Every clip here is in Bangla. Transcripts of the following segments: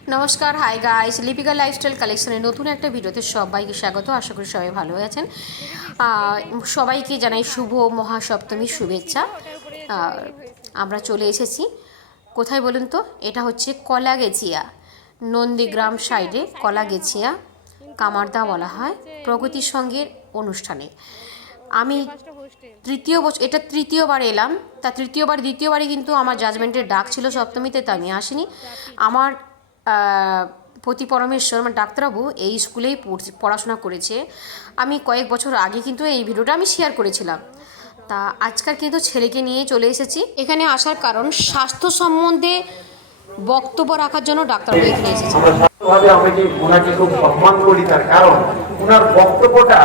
নমস্কার হাই গাইস লিপিকা লাইফস্টাইল কালেকশনের নতুন একটা ভিডিওতে সবাইকে স্বাগত। আশা করি সবাই ভালো আছেন। সবাইকে জানাই শুভ মহাসপ্তমীর শুভেচ্ছা। আমরা চলে এসেছি। কোথায় বলুন তো? এটা হচ্ছে কলাগেছিয়া, নন্দীগ্রাম সাইডে কলাগেছিয়া, কামারদা বলা হয়, প্রগতির সঙ্গের অনুষ্ঠানে। আমি তৃতীয় বছর এটা তৃতীয়বার এলাম। তা তৃতীয়বার দ্বিতীয়বারে কিন্তু আমার জাজমেন্টের ডাক ছিল সপ্তমীতে, তা আমি আসিনি। আমার পতি পরমেশ্বর মানে ডাক্তারবাবু এই স্কুলেই পড়ছে- পড়াশোনা করেছে। আমি কয়েক বছর আগে কিন্তু এই ভিডিওটা আমি শেয়ার করেছিলাম। তা আজকাল কিন্তু ছেলেকে নিয়ে চলে এসেছি। এখানে আসার কারণ, স্বাস্থ্য সম্বন্ধে বক্তব্য রাখার জন্য ডাক্তারবাবু এখানে এসেছে। আমরা যে খুব করি, তার কারণ ওনার বক্তব্যটা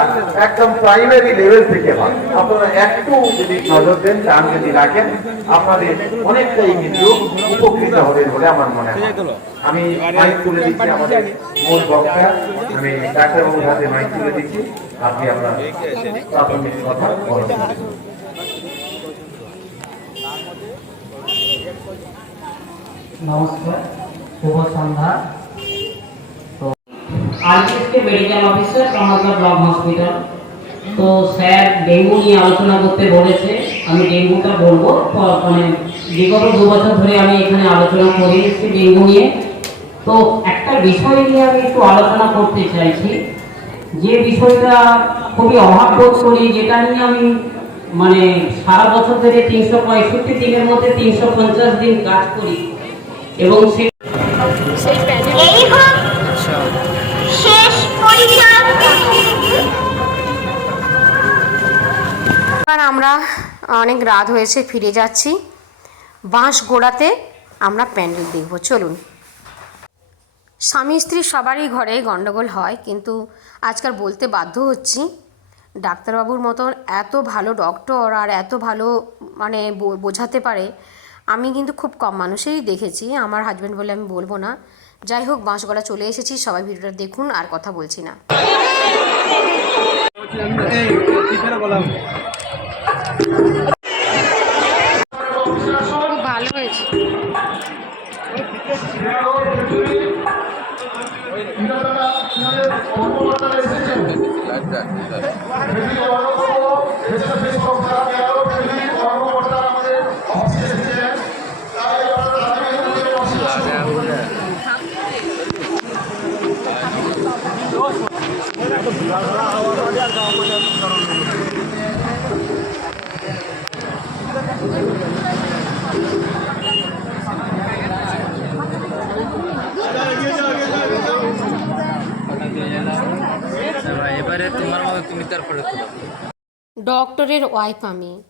একদম প্রাইমারি লেভেল থেকে হয়। আপনারা একটু যদি নজর দেন, টান যদি রাখেন, আপনাদের অনেকটাই কিন্তু উপকৃত হবেন বলে আমার মনে হয়। আমি মাইক তুলে দিচ্ছি আমাদের মূল বক্তা। আমি ডাক্তারবাবুর হাতে মাইক তুলে দিচ্ছি। আপনি আপনার প্রাথমিক কথা বলুন। নমস্কার, শুভ সন্ধ্যা। আজকে medical officer Kamarda block hospital তো স্যার ডেঙ্গু নিয়ে আলোচনা করতে বলেছে। আমি ডেঙ্গুটা বলব। মানে বিগত দু বছর ধরে আমি এখানে আলোচনা করে এসেছি ডেঙ্গু নিয়ে। তো একটা বিষয় নিয়ে আমি একটু আলোচনা করতে চাইছি। যে বিষয়টা খুবই অভাব বোধ করি, যেটা নিয়ে আমি মানে সারা বছর ধরে তিনশো পঁয়ষট্টি দিনের মধ্যে তিনশো পঞ্চাশ দিন কাজ করি। এবং সে এবার আমরা অনেক রাত হয়েছে ফিরে যাচ্ছি বাঁশ গোড়াতে আমরা প্যান্ডেল দেখব চলুন স্বামী স্ত্রী সবারই ঘরে গণ্ডগোল হয় কিন্তু আজকাল বলতে বাধ্য হচ্ছি ডাক্তারবাবুর মতন এত ভালো ডক্টর আর এত ভালো মানে বোঝাতে পারে আমি কিন্তু খুব কম মানুষেরই দেখেছি আমার হাজব্যান্ড বলে আমি বলব না যাই হোক বাঁশগড়া চলে এসেছি সবাই ভিডিওটা দেখুন আর কথা বলছি না ভালো হয়েছে। ডক্টরের ওয়াইফ আমি।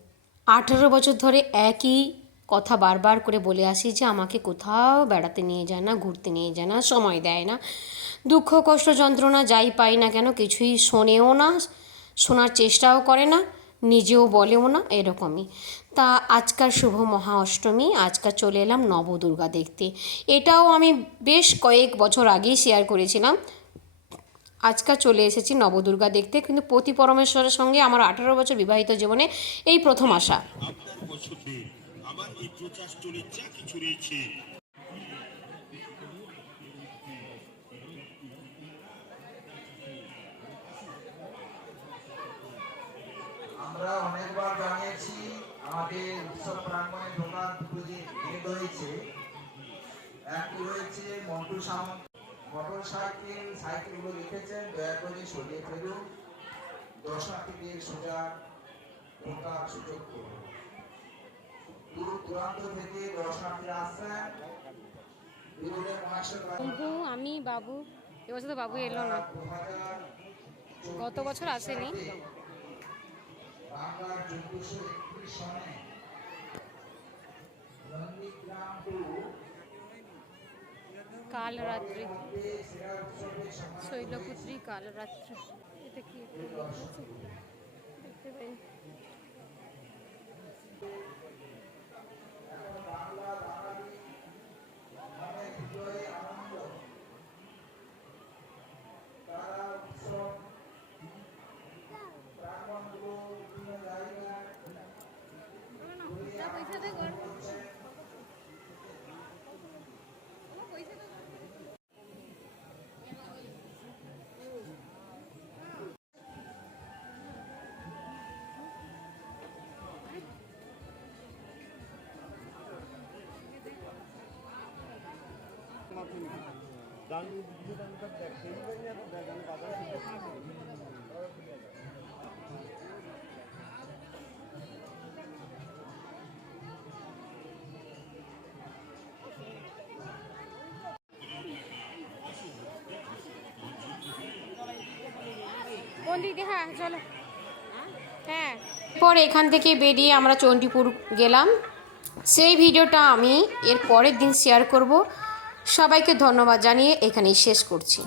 আঠেরো বছর ধরে একই কথা বারবার করে বলে আসি যে আমাকে কোথাও বেড়াতে নিয়ে যায় না, ঘুরতে নিয়ে যায় না, সময় দেয় না। দুঃখ, কষ্ট, যন্ত্রণা যাই পাই না কেন কিছুই শোনেও না, শোনার চেষ্টাও করে না, নিজেও বলেও না, এরকমই। তা আজকাল শুভ মহা অষ্টমী আজকাল চলে এলাম নবদুর্গা দেখতে। এটাও আমি বেশ কয়েক বছর আগেই শেয়ার করেছিলাম। আজকাল চলে এসেছি নবদুর্গা দেখতে, কিন্তু পতি পরমেশ্বরের সঙ্গে আমার আঠারো বছর বিবাহিত জীবনে এই প্রথম ছড়িয়েছে আমরা অনেকবার আমাদের উৎসব প্রাঙ্গণে ঢোকার দুটো যে গেট রয়েছে একটি রয়েছে মন্টু সামন্ত মোটর সাইকেল সাইকেলগুলো রেখেছেন দয়া করে সরিয়ে ফেলুন। দর্শনার্থীদের সোজা ঢোকার সুযোগ করুন। দূর দূরান্ত থেকে দর্শনার্থীরা আসছেন। আমি বাবু। এবছর তো বাবু এলো না। গত বছর আসেনি। বাংলার চোদ্দশো একত্রিশ সনে নন্দীগ্রাম টু কাল রাত্রি সেরা উৎসবে সমাজ শৈলপুত্রী কাল রাত্রি এটা কি দেখতে পাই? হ্যাঁ হ্যাঁ। এরপর এখান থেকে বেরিয়ে আমরা চণ্ডীপুর গেলাম। সেই ভিডিওটা আমি এর পরের দিন শেয়ার করব। সবাইকে ধন্যবাদ জানিয়ে এখানেই শেষ করছি।